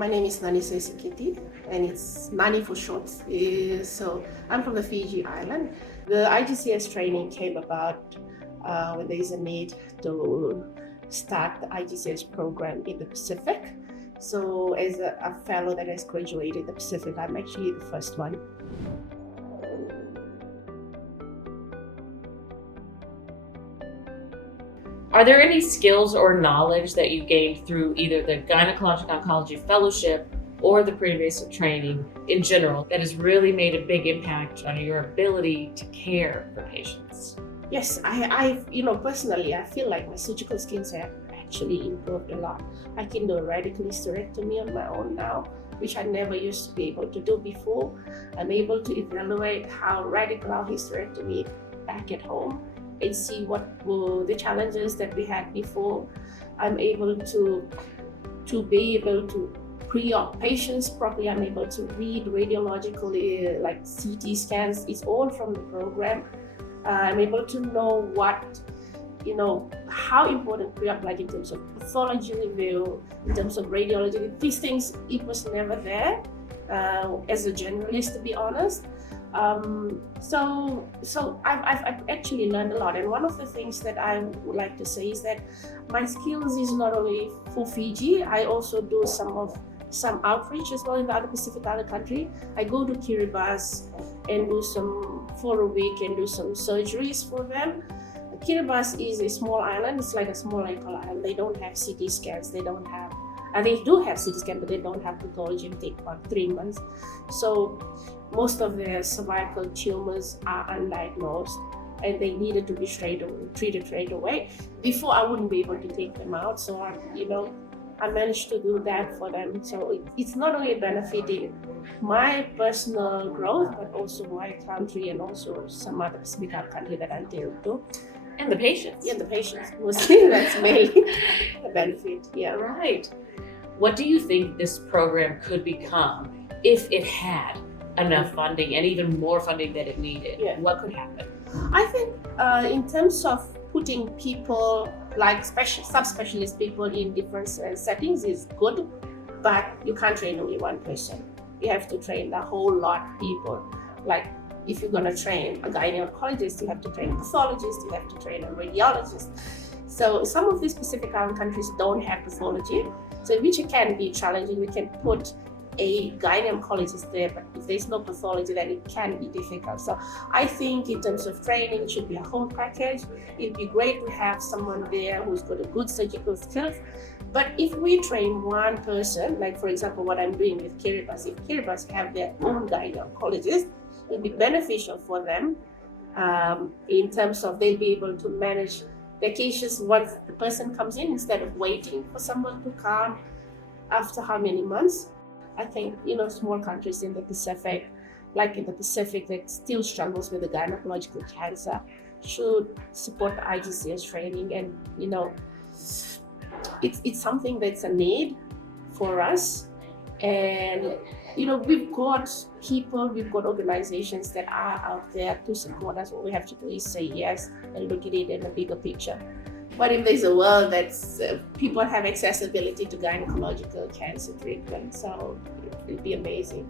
My name is Nanise Sikiti, and it's Nani for short. So I'm from the Fiji Island. The IGCS training came about when there is a need to start the IGCS program in the Pacific. So as a fellow that has graduated the Pacific, I'm actually the first one. Are there any skills or knowledge that you gained through either the Gynecologic Oncology Fellowship or the pre-invasive training in general that has really made a big impact on your ability to care for patients? Yes, personally, I feel like my surgical skills have actually improved a lot. I can do a radical hysterectomy on my own now, which I never used to be able to do before. I'm able to evaluate how radical hysterectomy back at home and see what were the challenges that we had before. I'm able to be able to pre-op patients properly. I'm able to read radiologically, like CT scans. It's all from the program. I'm able to know how important pre-op, like in terms of pathology review, in terms of radiology. These things, it was never there as a generalist, to be honest. So I've actually learned a lot, and one of the things that I would like to say is that my skills is not only for Fiji. I also do some outreach as well in the other Pacific Island country. I go to Kiribati and do for a week and do some surgeries for them. Kiribati is a small island. It's like a small island. They don't have CT scans. They do have CT scan, but they don't have pathology. It takes about 3 months. So most of their cervical tumors are undiagnosed, and they needed to be treated straight away. Before, I wouldn't be able to take them out. So I managed to do that for them. So it's not only benefiting my personal growth, but also my country and also some other Pacific Island country that I deal to. And the patients. Yeah, the patients. Mostly that's mainly the benefit. Yeah. Right. What do you think this program could become if it had enough funding and even more funding that it needed? Yeah. What could happen? I think in terms of putting people like subspecialist people in different settings is good, but you can't train only one person. You have to train the whole lot of people. Like if you're gonna train a gynecologist, you have to train a pathologist, you have to train a radiologist. So some of these Pacific Island countries don't have pathology, so which can be challenging. We can put a gynecologist there, but if there's no pathology, then it can be difficult. So I think in terms of training, it should be a whole package. It'd be great to have someone there who's got a good surgical skills. But if we train one person, like for example, what I'm doing with Kiribati, if Kiribati have their own gynecologist, it'd be beneficial for them in terms of they'll be able to manage their cases once the person comes in instead of waiting for someone to come after how many months. I think, small countries in the Pacific, like in the Pacific that still struggles with the gynecological cancer, should support the IGCS training. And, it's something that's a need for us. And, we've got people, we've got organizations that are out there to support us. All we have to do is say yes and look at it in a bigger picture. But if there's a world that's people have accessibility to gynecological cancer treatment, so it'll be amazing.